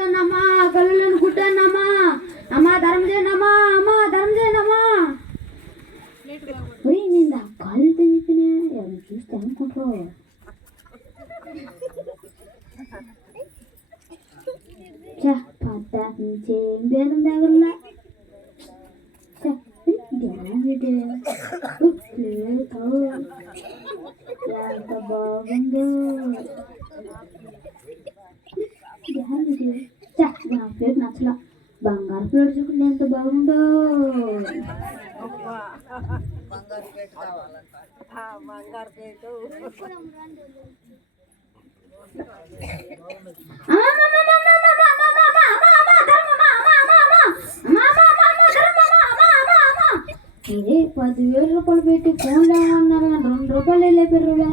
గుడ్డనమ్మా కళ్ళను గుడ్డనమ్మా అమ్మా ధర్మం చేయనమ్మా అమ్మా ధర్మం చేయనమ్మా నింద కాళ్ళు తినిపినా ఎవరు చూస్తే అనుకుంటారు పద్దాక నుంచి ఏం పేరు దగ్గరలా ఎంత బాగుందో నా పేరు నచ్చలా బంగారు ప్లేట్ చూడండి ఎంత బాగుందో ఇదే 10,000 రూపాయలు పెట్టి ఫోన్ లేమన్నారు కానీ 2 రూపాయలు వెళ్ళిపోయారులా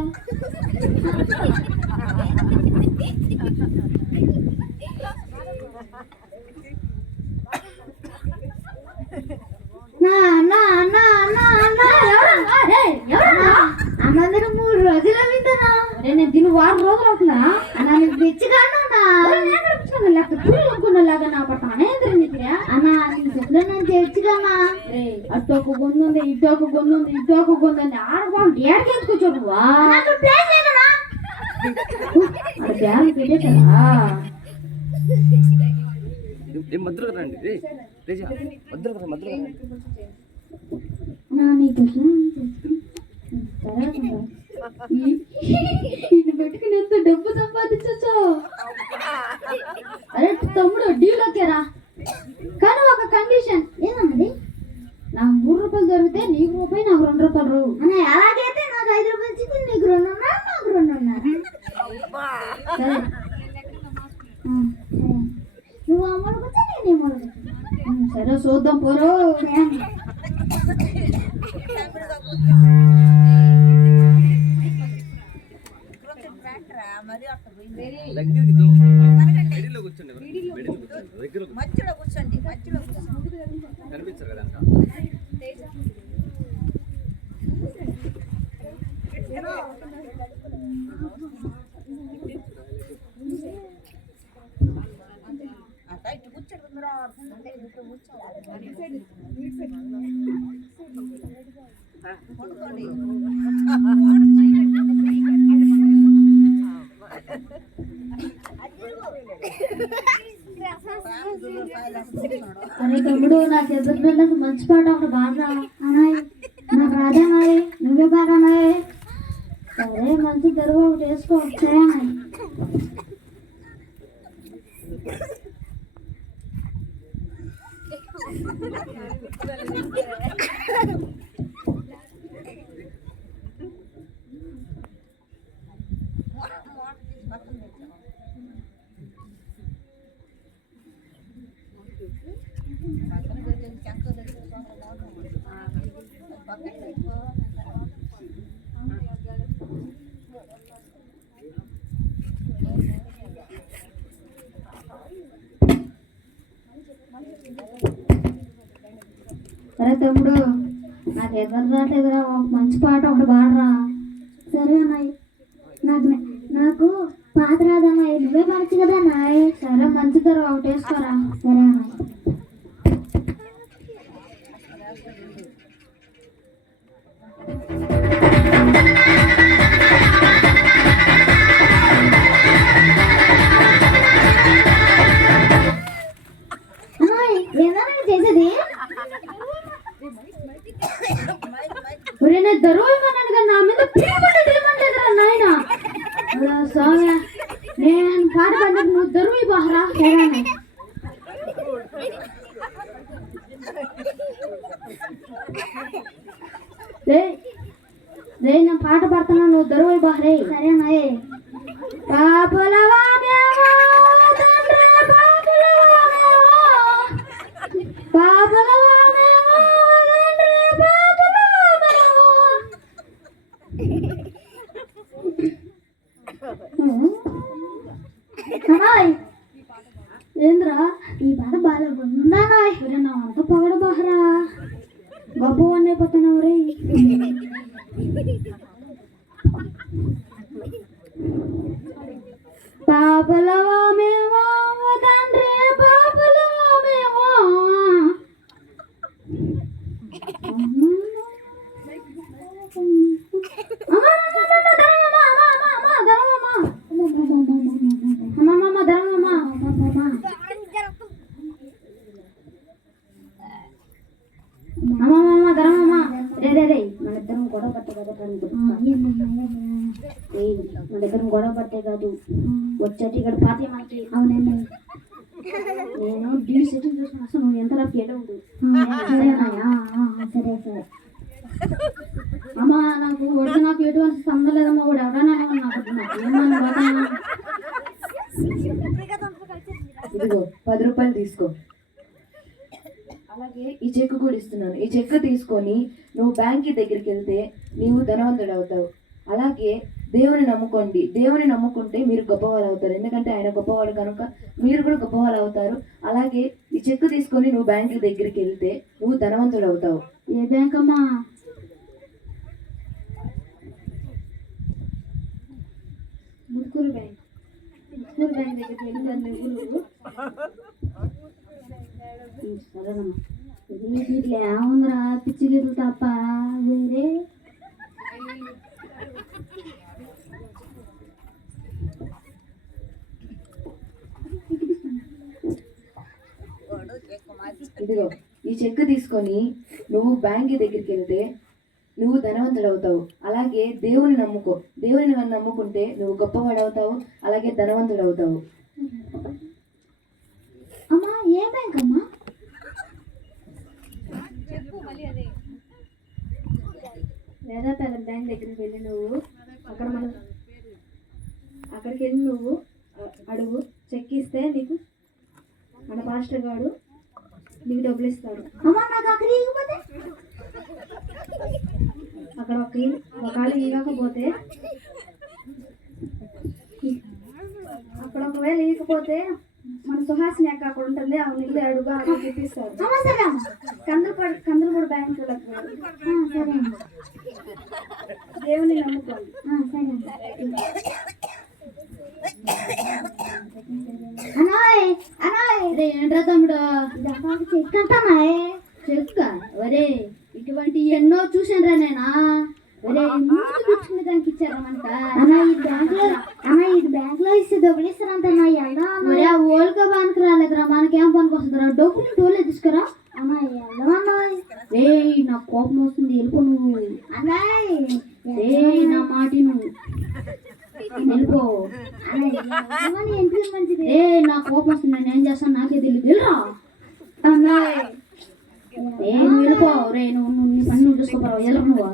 అన్నందుకు 3 రోజులు వింటానా నేను దీని 6 రోజులు అవుతున్నా అన్న తెచ్చిగానున్నా లేకపోతే పురుగు అనుకున్నలాగా నా పట్టానే అన్నా నేను చెట్లు నేను తెచ్చిగానా అటు ఒక గొంతు ఉంది ఇటు ఒక గొంతు ఉంది ఇటు ఒక గొంతు ఉంది ఆడబాబు ఏడకి ఎందుకొచ్చాడు బ్యాగ్ పెట్టేసారా ఇది పెట్టుకుని ఎంత డబ్బు సంపాదించచ్చు అరే తమ్ముడు డీల్ ఓకేరా కానీ ఒక కండిషన్ ఏమన్నది నాకు 3 రూపాయలు దొరికితే నీకు రూపాయి నాకు 2 రూపాయలు అన్న అలాగైతే నాకు 5 రూపాయలు ఇచ్చి నీకు 2 ఉన్నారు నాకు 2 ఉన్నారు సరే నువ్వు అమ్మడుకుతా నేను అమ్మడుకుతా సరే చూద్దాం పోరు కనిపించారు కదా అరే తమ్ముడు నాకు ఎదురు మంచి పాట ఒకటి బాగా నాకు రాదే మరి నువ్వే బాగా సరే మంచి తెరువు ఒకటి వేసుకో సరే తమ్ముడు నాకు ఎదురు రావట్లేదురా ఒక మంచి పాట ఒకటి పాడరా సరే అమ్మాయి నాకు పాత రాదమ్మాయి నువ్వే పాడచ్చు కదా అమ్మాయి సరే మంచి ధర ఒకటి వేసుకోరా సరే అమ్మాయి చేసేది దరువు ఇవ్వన్నాను కానీ నా మీద ప్రేమలేదురా నాయన స్వామి నేను పాట పడ్డట్టు నువ్వు దరువు ఇవ్వరా రే నేను పాట పడుతున్నా నువ్వు దరువు ఇవ్వరే సరే నాయే పాపలవా ఏంద్రా ఈ పాట బాగుందా నా అంత పొగడ బాహరా గొప్ప వాడిని అయిపోతున్నావు రే పాపలవా మేవా తండ్రి పడితే కాదు, వచ్చేటి ఇక్కడ పాతే మనకి. అవునండి, నేను డీ సెట్టింగ్ చూసిన అసలు నువ్వు ఎంత ఫీల్ అవుతు. సరే సరే అమ్మా, నాకు వద్దు, నాకు ఎటువంటి సంబంధం లేదమ్మా. కూడా ఎవరైనా ఇదిగో 10 రూపాయలు తీసుకో. అలాగే ఈ చెక్ కూడా ఇస్తున్నాను. ఈ చెక్ తీసుకొని నువ్వు బ్యాంక్ దగ్గరికి వెళ్తే నీవు ధనవంతుడు అవుతావు. అలాగే దేవుని నమ్ముకోండి. దేవుని నమ్ముకుంటే మీరు గొప్పవాళ్ళు అవుతారు. ఎందుకంటే ఆయన గొప్పవాడు కనుక మీరు కూడా గొప్పవాళ్ళు అవుతారు. అలాగే ఈ చెక్ తీసుకొని నువ్వు బ్యాంక్ దగ్గరికి వెళ్తే నువ్వు ధనవంతుడు అవుతావు. ఏ బ్యాంక్ అమ్మా? ముత్కూరు బ్యాంక్. ముత్కూరు బ్యాంక్ దగ్గరికి వెళ్ళి సరేనమ్మా. ఇట్లా ఏముందిరా, పిచ్చి గీతలు తప్ప వేరే. ఇదిగో ఈ చెక్ తీసుకొని నువ్వు బ్యాంక్ దగ్గరికి వెళ్తే నువ్వు ధనవంతుడు అవుతావు. అలాగే దేవుని నమ్ముకో. దేవుని నమ్ముకుంటే నువ్వు గొప్పవాడు అవుతావు. అలాగే ధనవంతుడు అవుతావు. అమ్మా, ఏ బ్యాంక్ అమ్మా? వేదాపాలెం బ్యాంక్ దగ్గరికి వెళ్ళి నువ్వు అక్కడికి వెళ్ళి నువ్వు అడుగు. చెక్ ఇస్తే నీకు మన పాస్టర్ గారు నీకు డబ్బులు ఇస్తాడు. అమ్మా, నాకు అక్కడ ఇవ్వకపోతే అక్కడ ఒకవేళ ఇవ్వకపోతే అక్కడ ఒకవేళ ఇవ్వకపోతే మన సుహాసిని అక్క అక్కడ ఉంటుంది, ఆమె ఇల్లు అడుగు, అక్కడ చూపిస్తారు. కందులపూడి బ్యాంక్ దేవుని నమ్ముకోండి. ఏంట్రా తమ్ముడు, చెక్క ఒరే ఇటువంటి ఎన్నో చూసానురా నేనా. ఒరే కూర్చుని దానికి ఇచ్చారా మనక? ఇది బ్యాంక్ లో ఇస్తే డబ్బులు ఇస్తారంట. ఒరే ఆ ఓల్గా బానికి రాలేదురా, మనకేం పనికి వస్తుందిరా? డబ్బులు టోలే తీసుకురా. రే నా కోపం వస్తుంది, వెళ్ళిపో నువ్వు. రే నా మాటి నువ్వు వెళ్ళిపో. ఏ నా కోపం వస్తుంది, నేను ఏం చేస్తాను నాకే తెలియదు. వెళ్ళరా అమ్మాయి, ఏ నువ్వు వెళ్ళిపో. రే నువ్వు నీ పని నువ్వు చూసుకోపోరావు. వెళ్ళరు నువ్వు.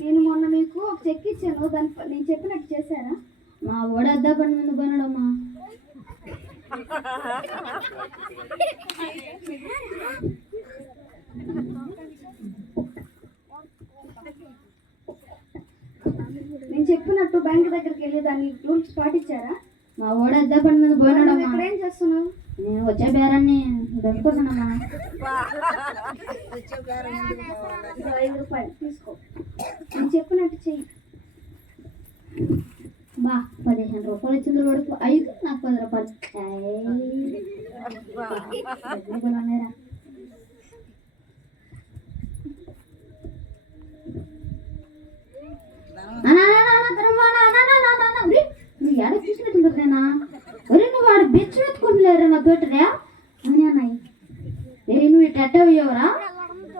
నేను మొన్న మీకు ఒక చెక్ ఇచ్చాను, దాని నేను చెప్పినట్టు చేశారా? మా ఓడి అద్దా పని మీద పోయినాడమ్మా. నేను చెప్పినట్టు బ్యాంక్ దగ్గరికి వెళ్ళి దాన్ని రూల్స్ పాటించారా? మా ఓడి అద్దా పని మీద పోయినాడమ్మా. ఇక్కడ ఏం చేస్తున్నావు? నేను వచ్చే బేరాన్ని దొరుకుతున్నామ్మా. 5 రూపాయలు తీసుకో, నేను చెప్పినట్టు చెయ్యి. బా 15 రూపాయలు ఇచ్చింది వాడికి 5, నాకు 10 రూపాయలు. నువ్వు ఎడ చూసినట్టుందా? ఒరే నువ్వు వాడు బెచ్చు ఎత్తుకుంటులేరు నా తోటరా అని అన్నాయి. ఏ నువ్వు ఇటు అట్టవరా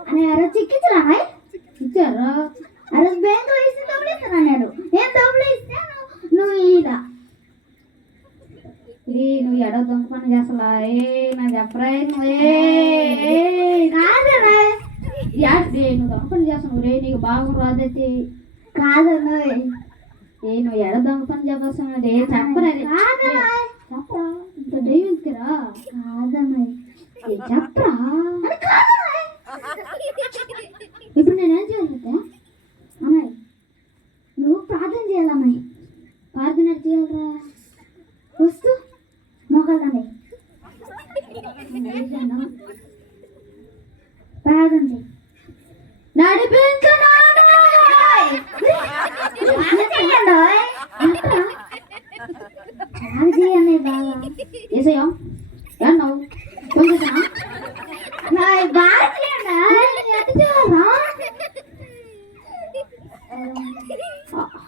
అని అరే చిక్కించరా అన్నాయి. ఇచ్చారా? అరే బ్యాంక్ లో ఇస్తే డబ్బులు ఇస్తాను అన్నాడు. ఏం డబ్బులు ఇస్తే నువ్వు ఈడ నువ్వు ఎడ దొంగ పని చేస్తా. నా చెప్పరా నువ్వే కాదరా, నువ్వు దొంగ పని చేస్తావు. రే నీకు బాగా రాదైతే కాదన్నా. నువ్వు ఎడ దొంగ పని చెప్పేస్తాను. రే చెప్పరా, చెప్పరా ఇంత దైవంతిరా. కాదన్నా చెప్పరా. ఇప్పుడు నేనేం చేయాలంటే అమ్మాయి నువ్వు ప్రార్థన చేయాలమ్మాయి. ప్రార్థన చేయాలరా, వస్తూ మోకాలమ్మాయి ప్రార్థన చేయి.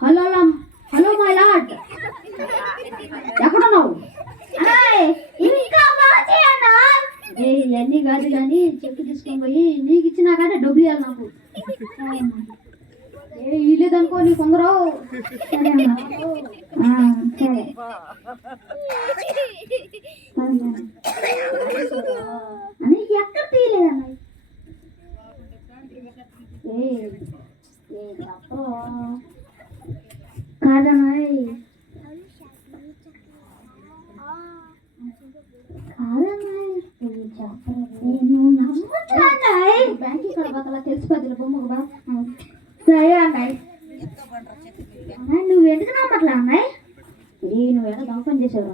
హలో హలో మా కాదు కానీ చెక్ తీసుకొని పోయి నీకు ఇచ్చినా కానీ డబ్బులు ఇవ్వాలి నాకు. ఏ ఇల్లేదనుకో నీ కొందరు. సరే అన్న. సరే అని ఎక్కడ తీయలేదన్న. కాదన్నా బ్యాంక్ ఇక్కడ పక్కల తెలిసిపోతుంది బొమ్మకు బా. సరే అన్నాయి. నువ్వు ఎందుకు నమ్మట్లా అన్నాయి? నువ్వేదో దొంగ చేసావు.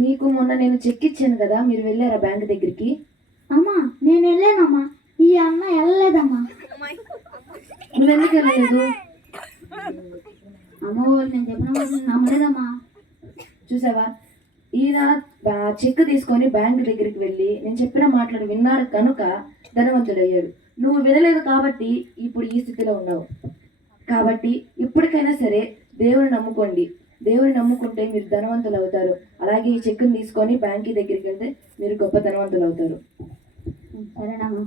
మీకు మొన్న నేను చెక్ ఇచ్చాను కదా, మీరు వెళ్ళారా బ్యాంక్ దగ్గరికి? అమ్మా నేను వెళ్ళానమ్మా, ఈ అన్న వెళ్ళలేదమ్మా. నువ్వెందుకు వెళ్ళలేదు? అమ్మో నేను చెప్పిన నమ్మలేదమ్మా. చూసావా, ఈయన చెక్ తీసుకొని బ్యాంక్ దగ్గరికి వెళ్ళి నేను చెప్పిన మాటలు విన్నాడు కనుక ధనవంతుడయ్యాడు. నువ్వు వినలేదు కాబట్టి ఇప్పుడు ఈ స్థితిలో ఉన్నావు. కాబట్టి ఇప్పటికైనా సరే దేవుని నమ్ముకోండి. దేవుని నమ్ముకుంటే మీరు ధనవంతులు అవుతారు. అలాగే ఈ చెక్కుని తీసుకొని బ్యాంక్ దగ్గరికి వెళ్తే మీరు గొప్ప ధనవంతులు అవుతారు. సరేనమ్మా.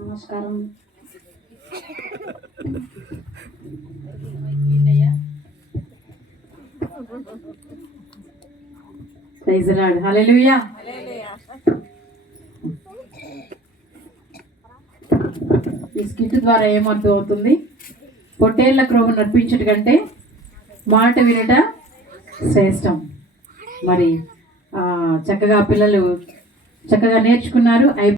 నమస్కారం. Praise the Lord. హల్లెలూయా. ఈ స్కిట్ ద్వారా ఏమర్థం అవుతుంది? పొట్టేళ్ల క్రోవ నడిపించట కంటే మాట వినట శ్రేష్టం. మరి చక్కగా పిల్లలు చక్కగా నేర్చుకున్నారు.